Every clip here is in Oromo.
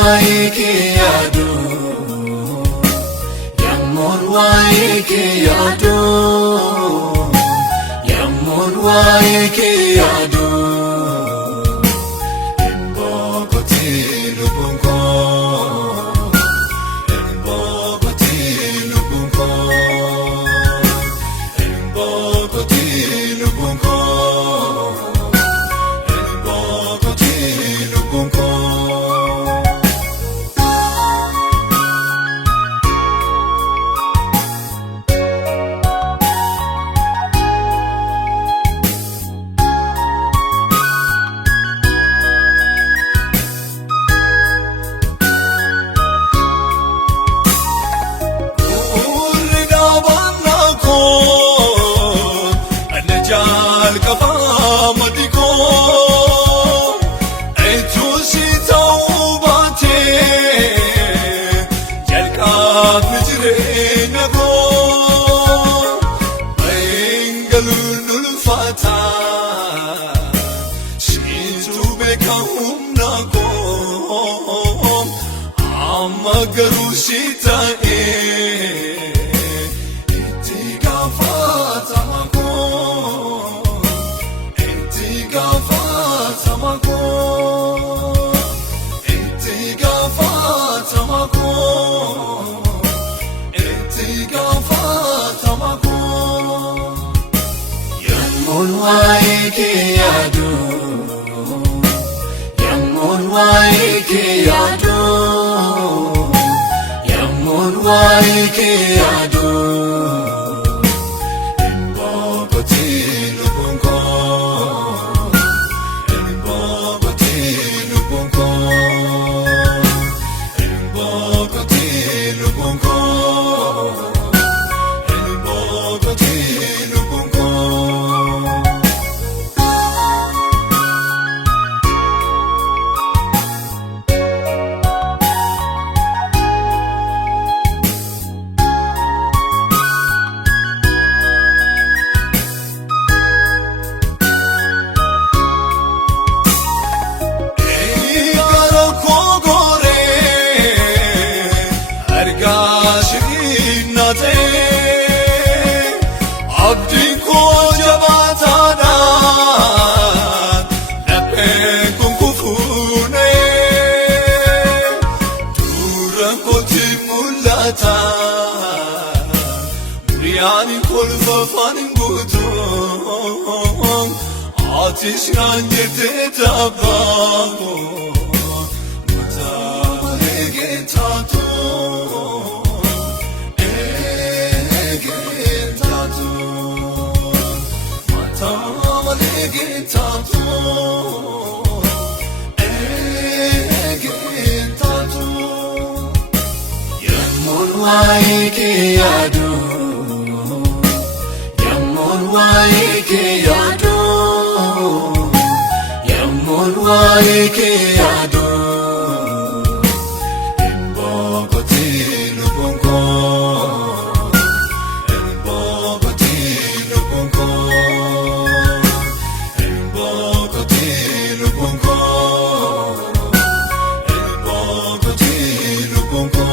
waike yadu, yamon waike yadu, yamon waike yadu. Embogoti lubunko, embogoti lubunko, embogoti lubunko, embogoti lubunko. Garushita itiga fatamako, itiga fatamako, itiga fatamako, itiga fatamako. Yamon waike yadu, yamon waike yadu, yamon waike yadu. Embogoti lubunko, embogoti lubunko, embogoti lubunko, embogoti lubunko. Yani kolfafanin buton ateş rangete tabako mutale getato egetato mutale getato egetato. Yamon waike yadu, yamon waike yadu, yamon waike yadu. Embogoti lubunko, embogoti lubunko, embogoti lubunko, embogoti lubunko.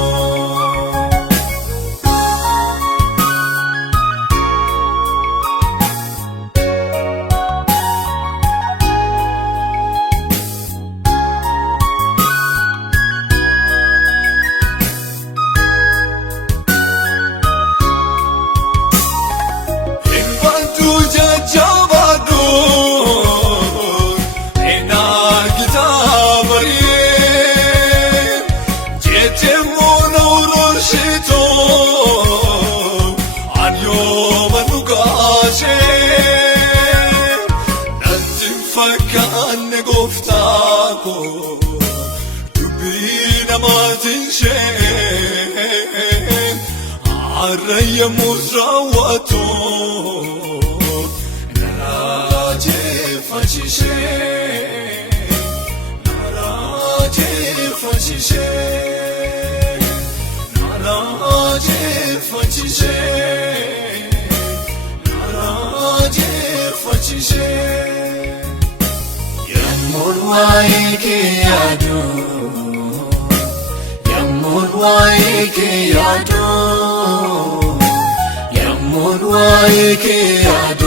Fakkan goftako dubina matin araya muzrawato naraje fachishe naraje fachishe naraje fachishe naraje fachishe. Yamon waike yadu, waike yado